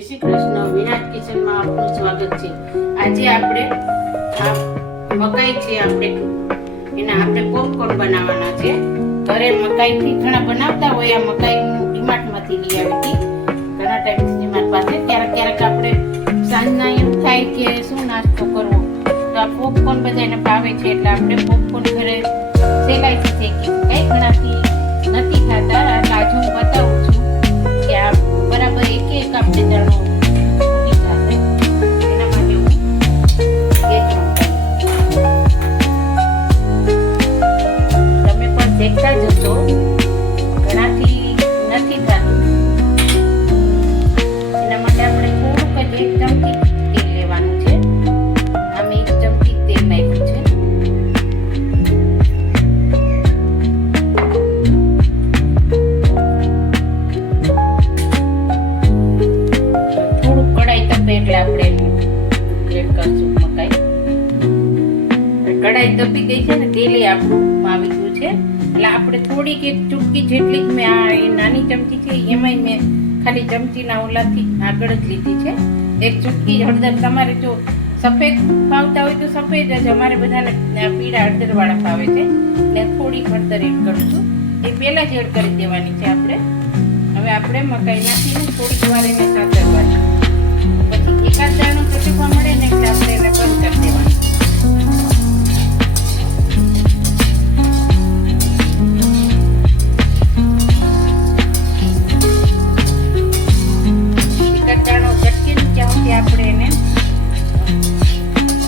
જય શ્રી કૃષ્ણ. વિરાટ કિચનમાં આપનું સ્વાગત છે. આજે આપણે આ મકાઈ છે આપણે પોપકોર્ન બનાવવાના છે. ઘરે મકાઈથી ઘણા બનાવતા હોય. આ મકાઈ હું ડીમાર્ટમાંથી લઈ આવી હતી ઘણા ટાઈમ ડીમાર્ટ પાસે. ક્યારેક આપણે સાંજના એવું થાય કે શું નાસ્તો કરવો, તો આ પોપકોર્ન બધાને ભાવે છે એટલે આપણે પોપકોર્ન ઘરે સહેલાઈથી શેકી કઈ ઘણાથી નથી ખાતા. એટલે આજે હું બતાવું છું કે આ બરાબર એક આપણે દાણો ઉગી થશે. એના માટે હું તમે પણ શેકતા જશો, ઘણાથી નથી થતું. એના માટે આપણે થોડુંક જ 1 ચમચી તેલ લેવાનું છે. આમે 1 ચમચી તેલ નાખ્યું છે. એટલે આપણે ગ્રેટ કરશું મકાઈ. કઢાઈ તપી ગઈ છે ને તેલ આપણું આવી ગયું છે. એટલે આપણે થોડીક 1 ચૂટકી જેટલી જ મેં આ નાની ચમચી છે એમાંય મેં ખાલી ચમચીના ઓલાથી આગળ જ લીધી છે. 1 ચૂટકી હળદર. તમારે જો સફેદ ભાવતા હોય તો સફેદ જ, અમારે બધાને પીળા હળદરવાળા ભાવે છે. ને થોડીક હળદર એડ કરું છું. એ પહેલા જ એડ કરી દેવાની છે આપણે. હવે આપણે મકાઈ નાખીને થોડીક વાર એને સાતરવાની. એકાદ દાણો ચટકવા મળે ને એટલે આપણે એને બંધ કરી દેવાનું. એકાદ દાણો ચટકીને ત્યાં સુધી આપણે એને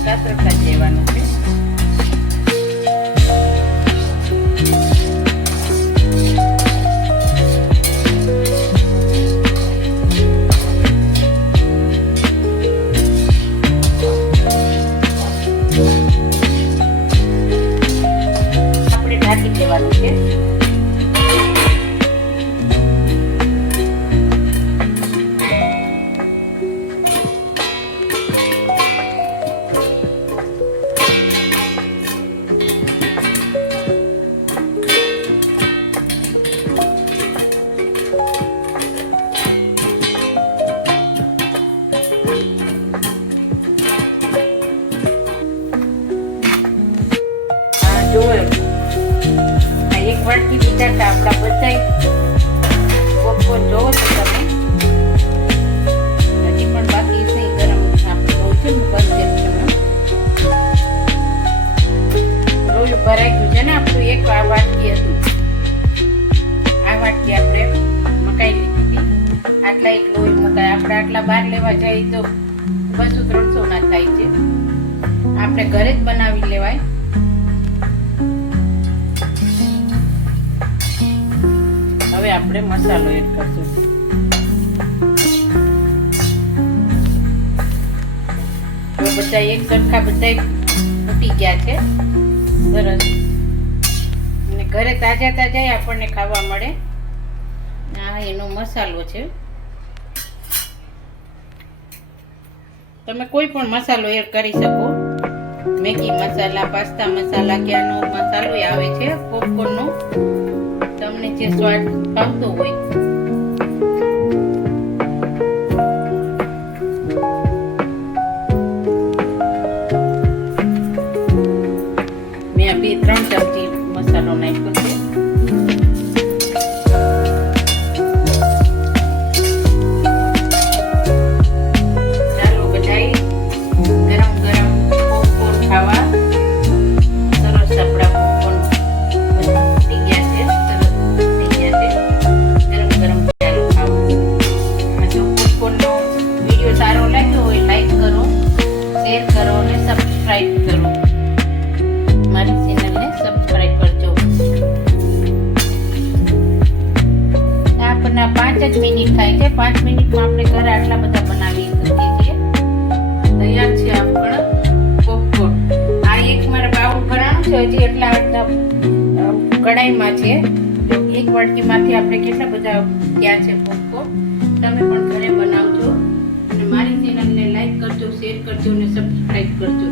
સાતરતા જ લેવાનું છે. ઢાંકી દેવાનું છે. એક વાટકી બીજા આપણા બધા પોપકોર્ન જોવો છો તમે. હજી પણ બાકી છે ગરમ. આપણે બહુ છે ને બંધ રોયું ભરાઈ ગયું છે ને આપણું. એક આ વાટકી હતું. આ વાટકી આપણે મકાઈ લીધી હતી. આટલા એક લોહી મકાઈ આપણે આટલા બહાર લેવા જાય તો 200-300 ના થાય છે. આપણે ઘરે જ બનાવી લેવાય. હવે આપણે મસાલો એડ કરશું. તો બધા એક સરખા બધા ફૂટી ગયા છે. સરસ. અને ઘરે તાજા આપણને ખાવા મળે. આ એનો મસાલો છે. તમે કોઈ પણ મસાલો એડ કરી શકો. મેગી મસાલા, પાસ્તા મસાલા કે આનો મસાલો આવે છે પોપકોર્નનો. તમને જે સ્વાદ ભાવતો હોય. મેં 2-3 ચમચી મસાલો નાખ્યો છે. ચાલો બધાય ગરમ ગરમ પોપકોર્ન ખાવા. સરસ આપણા પોપકોર્ન થઈ ગયા છે. સારો લાગ્યો હોય લાઈક કરો, શેર કરો અને સબસ્ક્રાઇબ કરો. મારી ચેનલને સબસ્ક્રાઇબ કરજો. આપણા 5 જ મિનિટ થાય છે. 5 મિનિટમાં આપણે ઘરે આટલા બધા બનાવી શકીએ છીએ. તૈયાર છે આપણા પોપકોર્ન. આ એક મારા બાઉલ ભરાણું છે. હજી એટલા કઢાઈમાં છે. એક વાટકીમાંથી આપણે કેટલા બધા ક્યાં છે પોપકોર્ન. તમે પણ ઘરે બનાવજો. મારી ચેનલને લાઈક કરજો, શેર કરજો અને સબસ્ક્રાઇબ કરજો.